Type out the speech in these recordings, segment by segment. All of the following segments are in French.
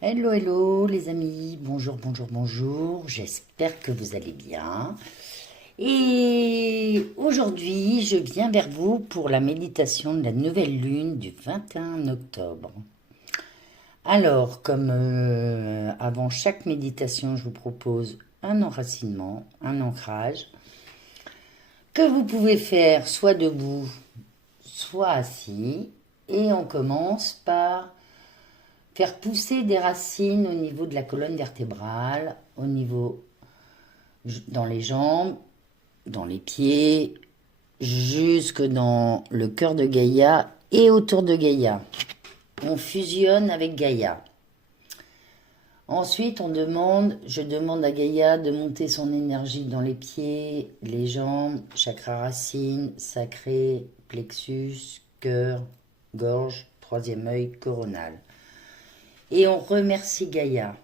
Hello, hello les amis, bonjour, bonjour, bonjour, j'espère que vous allez bien. Et aujourd'hui, je viens vers vous pour la méditation de la nouvelle lune du 21 octobre. Alors, comme avant chaque méditation, je vous propose un enracinement, un ancrage, que vous pouvez faire soit debout, soit assis. Et on commence par faire pousser des racines au niveau de la colonne vertébrale, au niveau dans les jambes, dans les pieds, jusque dans le cœur de Gaïa et autour de Gaïa. On fusionne avec Gaïa. Ensuite, je demande à Gaïa de monter son énergie dans les pieds, les jambes, chakra racine, sacré, plexus, cœur, gorge, troisième œil, coronal. Et on remercie Gaïa.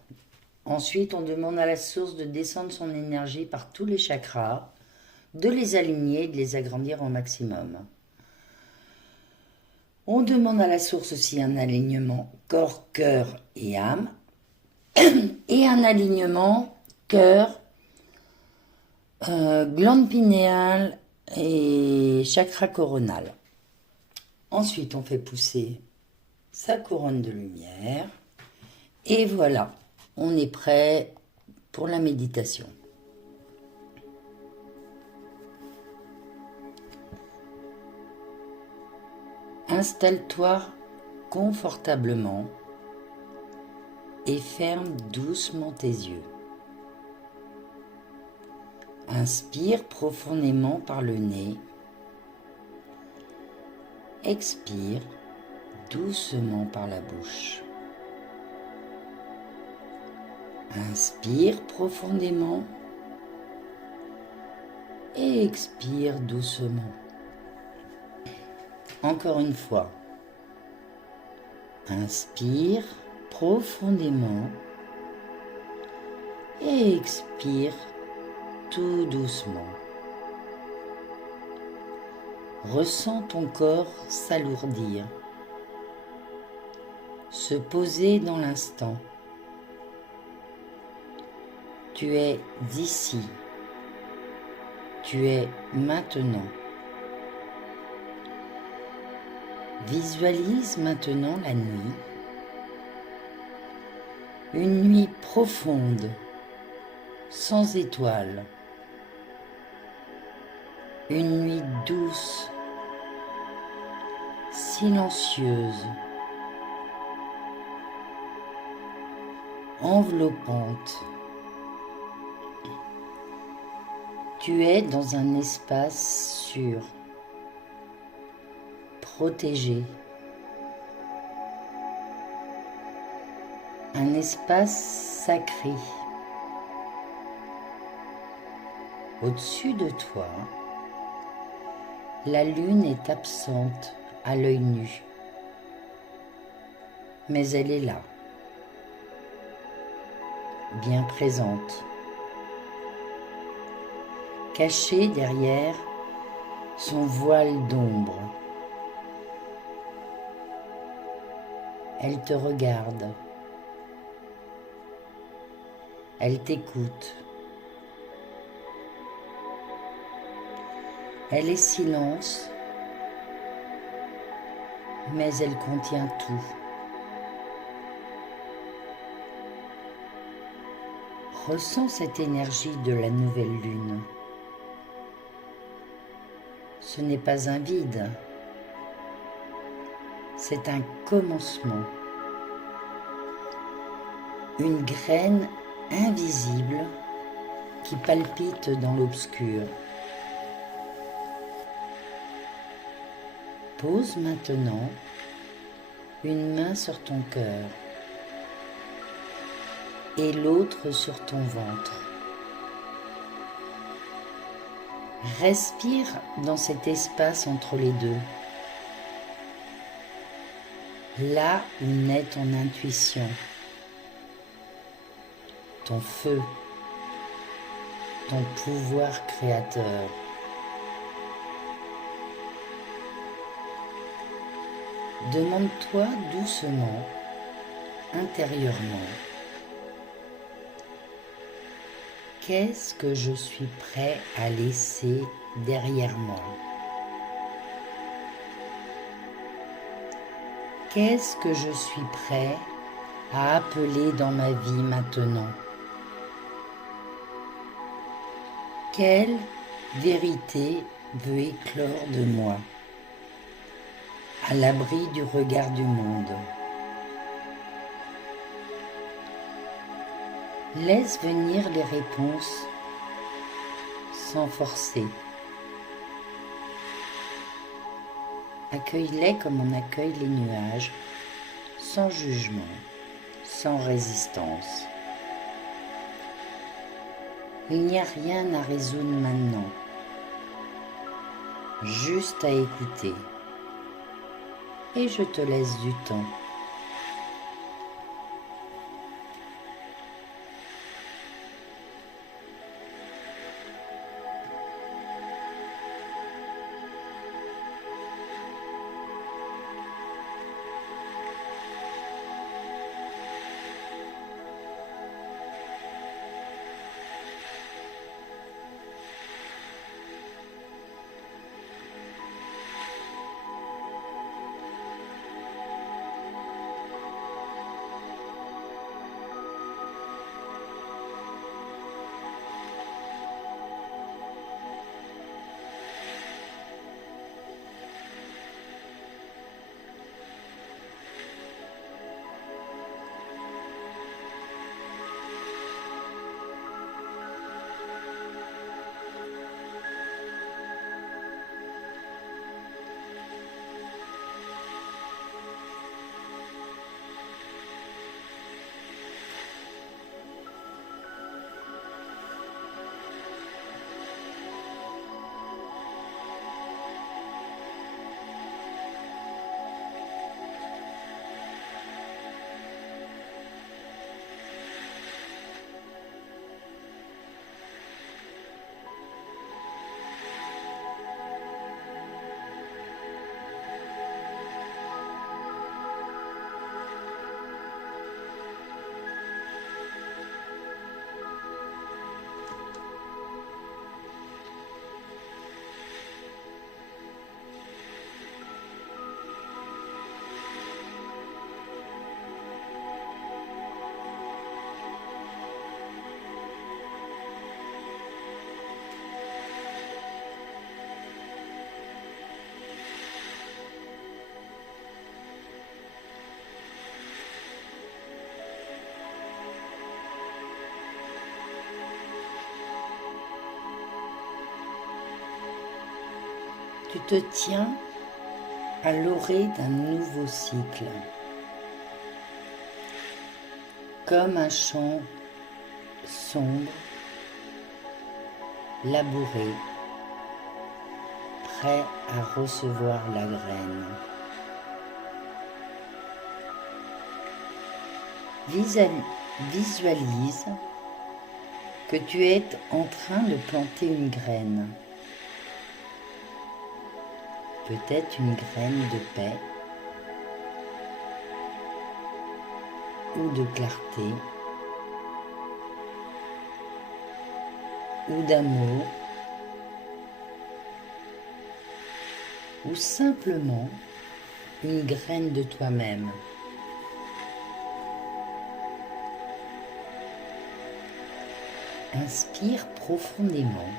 Ensuite, on demande à la source de descendre son énergie par tous les chakras, de les aligner et de les agrandir au maximum. On demande à la source aussi un alignement corps, cœur et âme, et un alignement cœur, glande pinéale et chakra coronal. Ensuite, on fait pousser sa couronne de lumière, et voilà, on est prêt pour la méditation. Installe-toi confortablement et ferme doucement tes yeux. Inspire profondément par le nez. Expire doucement par la bouche. Inspire profondément et expire doucement. Encore une fois. Inspire profondément et expire tout doucement. Ressens ton corps s'alourdir, se poser dans l'instant. Tu es ici, tu es maintenant. Visualise maintenant la nuit, une nuit profonde, sans étoiles, une nuit douce, silencieuse, enveloppante. Tu es dans un espace sûr, protégé, un espace sacré. Au-dessus de toi, la lune est absente à l'œil nu, mais elle est là, bien présente, cachée derrière son voile d'ombre. Elle te regarde, elle t'écoute. Elle est silence, mais elle contient tout. Ressens cette énergie de la nouvelle lune. Ce n'est pas un vide, c'est un commencement. Une graine invisible qui palpite dans l'obscur. Pose maintenant une main sur ton cœur et l'autre sur ton ventre. Respire dans cet espace entre les deux, là où naît ton intuition, ton feu, ton pouvoir créateur. Demande-toi doucement intérieurement, qu'est-ce que je suis prêt à laisser derrière moi? Qu'est-ce que je suis prêt à appeler dans ma vie maintenant? Quelle vérité veut éclore de moi, à l'abri du regard du monde? Laisse venir les réponses sans forcer. Accueille-les comme on accueille les nuages, sans jugement, sans résistance. Il n'y a rien à résoudre maintenant, juste à écouter. Et je te laisse du temps. Tu te tiens à l'orée d'un nouveau cycle, comme un champ sombre, labouré, prêt à recevoir la graine. Visualise que tu es en train de planter une graine. Peut-être une graine de paix ou de clarté ou d'amour ou simplement une graine de toi-même. Inspire profondément.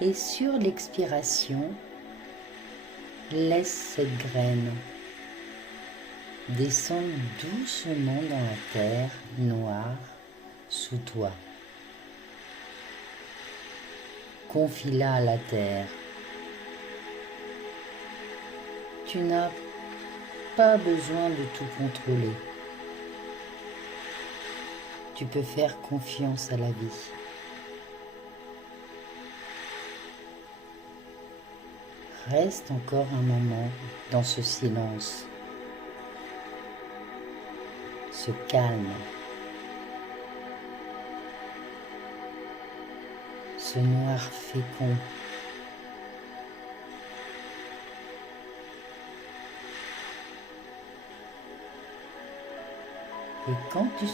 Et sur l'expiration, laisse cette graine descendre doucement dans la terre noire sous toi. Confie-la à la terre. Tu n'as pas besoin de tout contrôler. Tu peux faire confiance à la vie. Reste encore un moment dans ce silence, ce calme, ce noir fécond. Et quand tu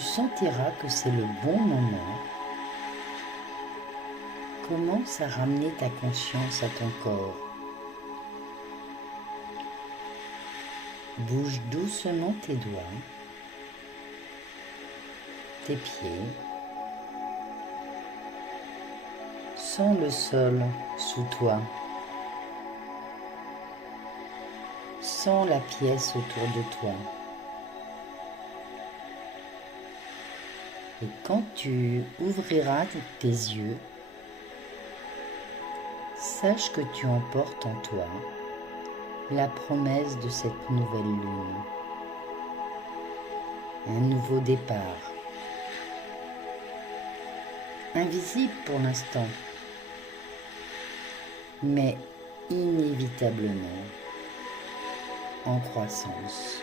sentiras que c'est le bon moment, commence à ramener ta conscience à ton corps. Bouge doucement tes doigts, tes pieds. Sens le sol sous toi. Sens la pièce autour de toi. Et quand tu ouvriras tes yeux, sache que tu emportes en toi la promesse de cette nouvelle lune. Un nouveau départ. Invisible pour l'instant, mais inévitablement en croissance.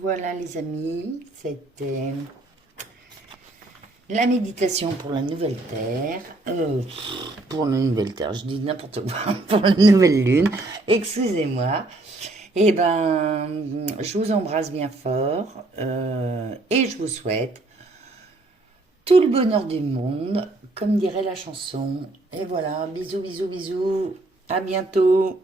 Voilà les amis, c'était la méditation pour la nouvelle terre, je dis n'importe quoi, pour la nouvelle lune, excusez-moi. Et ben, je vous embrasse bien fort et je vous souhaite tout le bonheur du monde, comme dirait la chanson. Et voilà, bisous, bisous, bisous, à bientôt.